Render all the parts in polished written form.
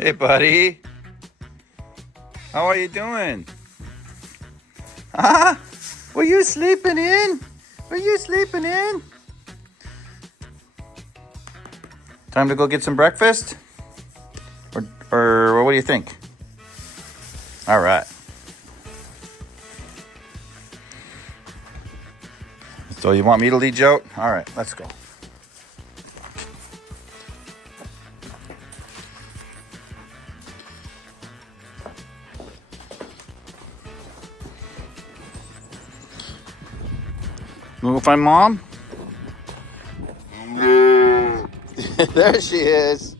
Hey, buddy. How are you doing? Huh? Were you sleeping in? Were you sleeping in? Time to go get some breakfast? Or what do you think? All right. So you want me to lead you out? All right, let's go. You wanna go find Mom? There she is.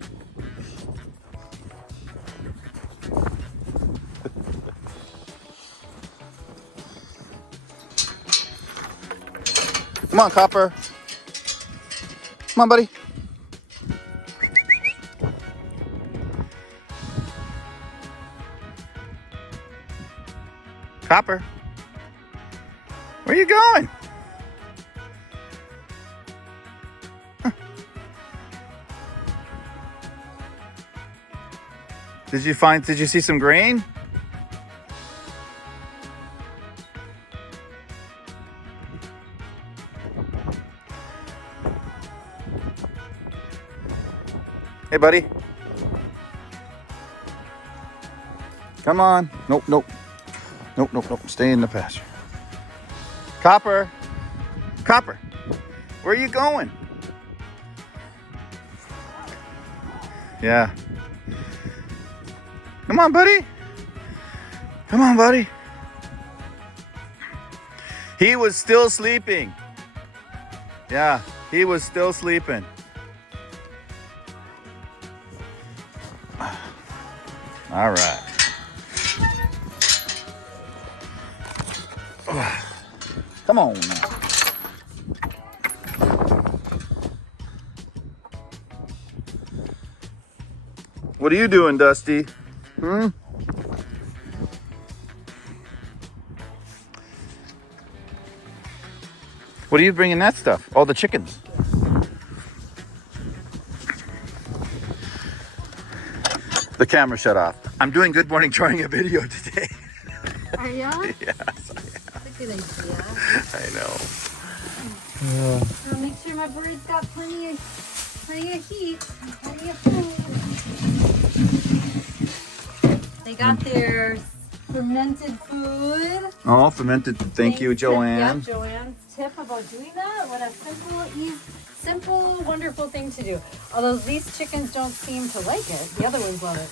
Come on, Copper. Come on, buddy. Copper. Where you going? Did you see some grain? Hey, buddy. Come on. Nope, nope. Nope, nope, nope. Stay in the pasture. Copper. Copper. Where are you going? Yeah. Come on, buddy. Come on, buddy. He was still sleeping. Yeah, he was still sleeping. All right. Come on now. What are you doing, Dusty? What are you bringing that stuff? Oh, the chickens. The camera shut off. I'm doing Good Morning Choring a video today. Are you? Yes, That's a good idea. I know. I'll make sure my birds got plenty of heat, plenty of food. They got their fermented food. Oh, fermented. Thank you, Joanne. Yeah, Joanne's tip about doing that. What a simple, wonderful thing to do. Although these chickens don't seem to like it. The other ones love it.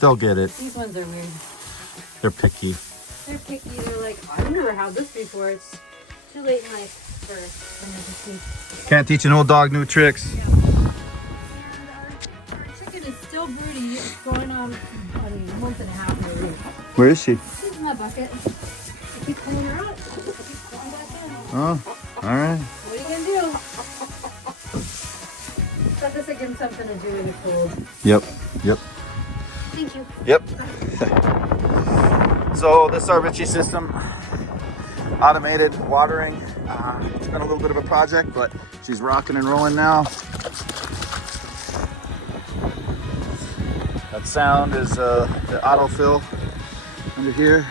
They'll get it. These ones are weird. They're picky. They're picky. They're like, I've never had this before. It's too late in life for them to see. Can't teach an old dog new tricks. Yeah. Our chicken is still broody. It's going on, a month and a half already. Where is she? She's in that bucket. I keep pulling her out. I keep going back in. Oh, all right. What are you going to do? Set this against something to do in the cold. Yep. Yep. Thank you. Yep. So this is our Richie system. Automated watering. It's been a little bit of a project, but she's rocking and rolling now. That sound is the autofill under here.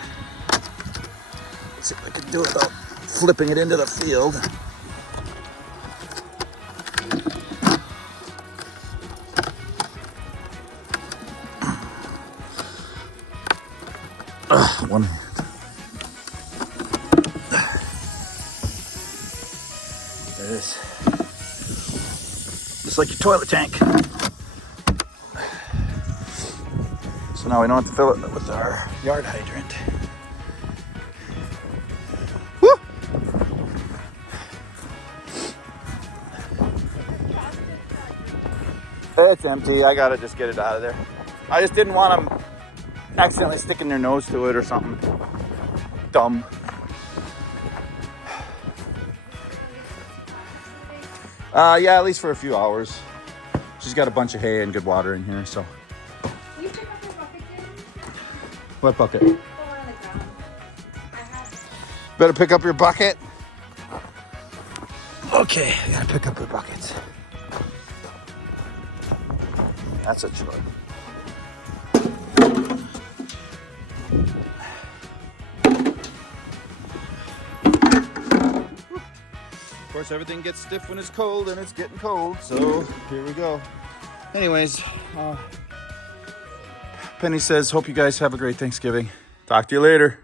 Let's see if I can do it without flipping it into the field. One hand. There it is. Just like your toilet tank. So now we don't have to fill it with our yard hydrant. Woo! It's empty. I gotta just get it out of there. I just didn't want them accidentally sticking their nose to it or something dumb. Yeah, at least for a few hours. She's got a bunch of hay and good water in here, so. Can you pick up your bucket, Jim? What bucket? Go on the ground. I have... Better pick up your bucket. Okay, I gotta pick up your buckets. That's a chore. Of course, everything gets stiff when it's cold, and it's getting cold, so here we go. Anyways, Penny says, hope you guys have a great Thanksgiving. Talk to you later.